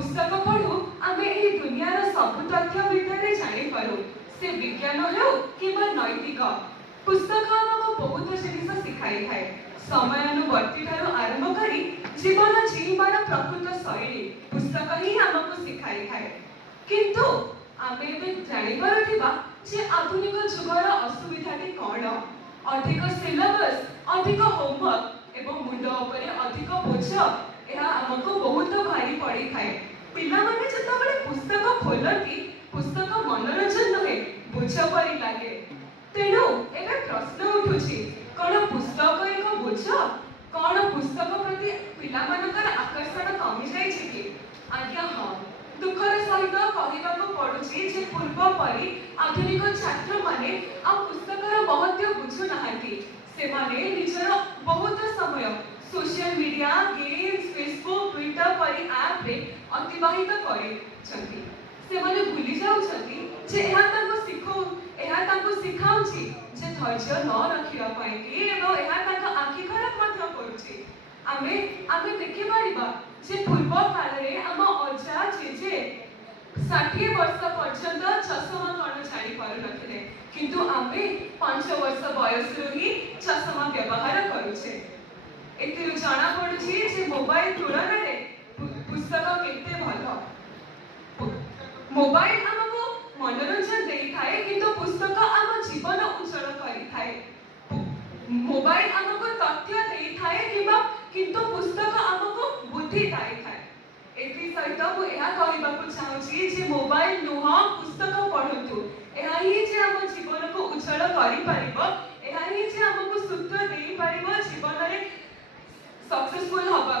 पुस्तक पढ़ू आमे एही दुनियार सब तथ्य विषय जानी पारू से विज्ञान हो कि नैतिक पुस्तक आमको बहुत जिनिस शिखाई थाए समयानुवर्ती ठारू आरंभ करी जीवन जीवार प्रकृत शैली पुस्तक ही आमको शिखाई थाए किंतु आमे एबे जानि पारुथिबा जे आधुनिक जुगर असुविधाटी कौन अधिक सिलेबस अधिक होमवर्क एवं मुंड उपरे अधिक बोझ यह आमको बहुत भारी पड़ी थाए पिला माने जतबेले पुस्तक खोलती पुस्तक मनोरंजन नहे बोझ परी लागे तेणु एबे प्रश्न उठुछि कोन पुस्तक एक बोझ कोन पुस्तक प्रति पिला मानकर आकर्षण कमी जाय छै कि आज्ञा हां दुखर सहित कहबाक पड़ुछि जे पूर्व परी आधुनिक छात्र माने आ पुस्तकर महत्व बुझु नाहांती से माने निजर बहुत समय social media games Facebook Twitter परी ऐप रे अतिबाहित करे छथि से माने भूली जाउ छथि जे एहा ताको सिखाउछि जे धैर्य न रखिया पाए कि एवं एहा ताको आखि खराब मत करूछि आमे देखि पारिबा जे पूर्व काल रे हम अजा जे 60 वर्ष पर्यंत चश्मा कौन जानी पारु नथिले किंतु आमे 5 वर्ष बयस ही चश्मा व्यवहार करूछे एतिरु जाना पडुछि जे मोबाइल तुलना रे पुस्तक केते भलो मोबाइल हमको मनोरंजन देई थाए किंतु पुस्तक हम जीवन उज्जवल करी थाए मोबाइल हमको तथ्य देई थाए किंतु पुस्तक हमको बुद्धि दाई थाए एति सहित मु एहा कहबाकू चाहूछि जे मोबाइल नुह पुस्तक पढंतु एहा ही जे हम जीवन को उज्जवल करि परिबो एहा ही जे हमको सूत्र देई परिबो जीवन रे सक्सेसफुल होबा